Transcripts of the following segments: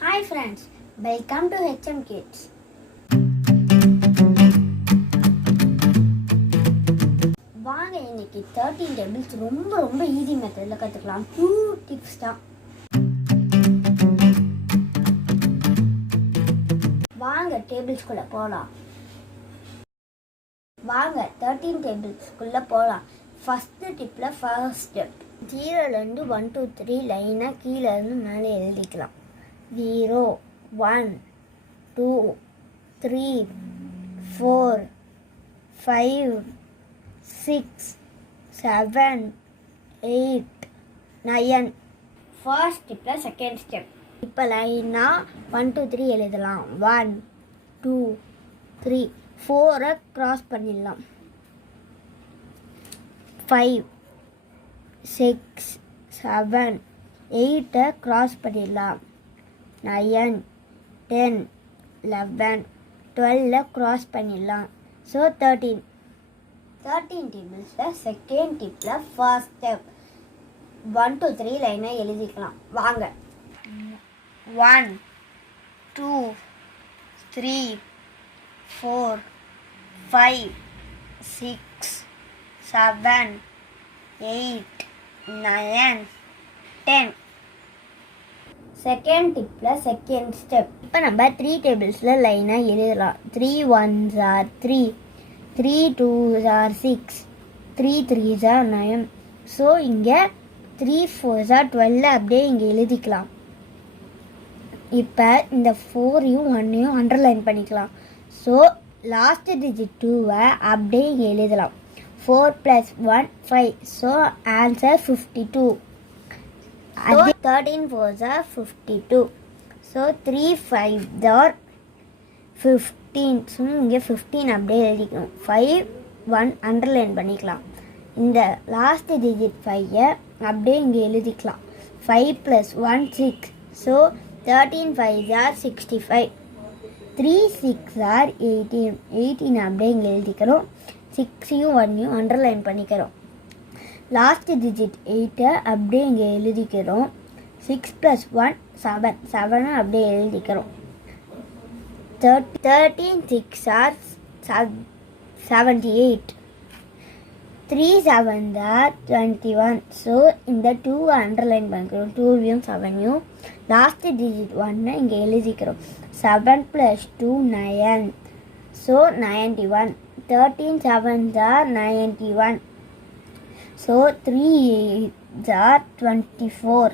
Hi friends, welcome to HM Kids. வாங்க இன்னைக்கு 13 tables ரொம்ப ஈஸி மெத்தட்ல கத்துக்கலாம். 2 tips தான். வாங்க டேபிள்ஸ்குள்ள போலாம். வாங்க 13 tablesக்குள்ள போலாம். ஃபர்ஸ்ட் டிப்ல ஃபர்ஸ்ட் ஸ்டெப் 0 ல இருந்து 1 2 3 லைனா கீழ இருந்து மேலே எழுதிக்கலாம். 0 1 2 3 4 5 6 7 8 9 ஃபர்ஸ்ட் ஸ்டெப்ல செகண்ட் ஸ்டெப் இப்போ லைனா 1 2 3 எழுதலாம். 1 2 3 4 கிராஸ் பண்ணிடலாம். 5 6 7 8 கிராஸ் பண்ணிடலாம். 9 10 11 12 கிராஸ் பண்ணிடலாம். ஸோ 13 டேபிள்ஸில் செகண்ட் டிப்பில் ஃபர்ஸ்ட் ஸ்டெப் 1 2 3 லைனை எழுதிக்கலாம். வாங்க 1 2 3 4 5 6 7 8 9 10 செகண்ட் டிப்பில் செகண்ட் ஸ்டெப் இப்போ நம்ம 3 டேபிள்ஸில் லைனாக எழுதலாம். 3 1s are 3 3 2s are 6 3 3s are 9. So இங்கே 3 4s are 12 அப்படியே இங்கே எழுதிக்கலாம். இப்போ இந்த 4யும் 1யும் அண்டர்லைன் பண்ணிக்கலாம். ஸோ லாஸ்ட் டிஜிட் 2வை அப்படியே இங்கே எழுதலாம். 4 + 1 5. So answer 52. 13 4s are 52. So 3 5s are 15. So இங்கே 15 அப்படியே எழுதிக்கணும். 5 1 அண்டர்லைன் பண்ணிக்கலாம். இந்த லாஸ்ட் டிஜிட் 5யை அப்படியே இங்கே எழுதிக்கலாம். 5 + 1 6. So 13 5s are 65. 3 6s are 18. 18 அப்படியே இங்கே எழுதிக்கிறோம். 6யும் 1யும் அண்டர்லைன் பண்ணிக்கிறோம். லாஸ்ட் டிஜிட் 8 அப்படியே இங்கே எழுதிக்கிறோம். 6 + 1 7. 7 அப்படியே எழுதிக்கிறோம். 13 6s are 78. 3 7s are 21. So இந்த 2 அண்டர்லைன் பண்ணிக்கிறோம். 2யும் 7யும் லாஸ்ட் டிஜிட் 1 இங்கே எழுதிக்கிறோம். 7 + 2 9. So 91. 13 7s are 91. So 3 8s are 24.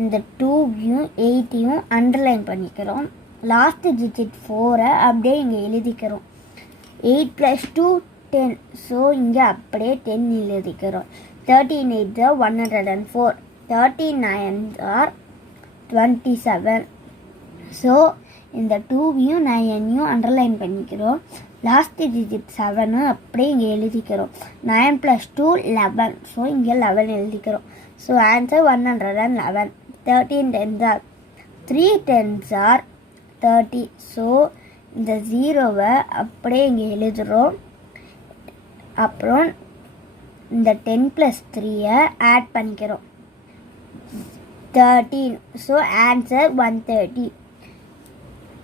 இந்த 2யும் 8யும் அண்டர்லைன் பண்ணிக்கிறோம். லாஸ்ட் டிஜிட் 4 அப்படியே இங்கே எழுதிக்கிறோம். 8 + 2 10. ஸோ இங்கே அப்படியே 10 எழுதிக்கிறோம். 13 8s are 104. 13 9s are 27. So இந்த 2யும் 9யும் அண்டர்லைன் பண்ணிக்கிறோம். லாஸ்ட் டிஜிட் 7 அப்படியே இங்கே எழுதிக்கிறோம். 9 + 2 11. ஸோ இங்கே 11 எழுதிக்கிறோம். So answer 111. 13 10s are 3 10s are 30. So இந்த 0வை அப்படியே இங்கே எழுதுகிறோம். அப்புறம் இந்த 10 + 3யை ஆட் பண்ணிக்கிறோம். 13. So answer 130.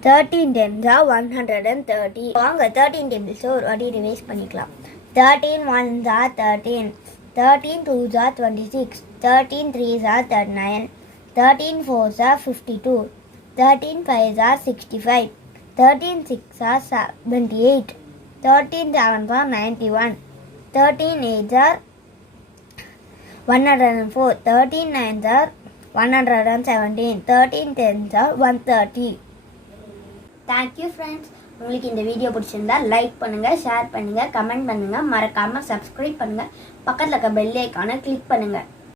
13 10s are 130. வாங்க 13 டேபிள்ஸை ஒரு வாட்டி ரிவைஸ் பண்ணிக்கலாம். 13 1s are 13. 13 2s are 26. 13 3s are 39. 13 4s are 52. 13 5s are 65. 13 6s are 78. 13 7s are 91. 13 8s are 104. 13 9s are 117. 13 10s are 130. Thank you friends. உங்களுக்கு இந்த வீடியோ பிடிச்சிருந்தா லைக் பண்ணுங்கள், ஷேர் பண்ணுங்கள், கமெண்ட் பண்ணுங்கள், மறக்காமல் சப்ஸ்கிரைப் பண்ணுங்கள், பக்கத்தில் இருக்க பெல் ஐக்கானை கிளிக் பண்ணுங்கள்.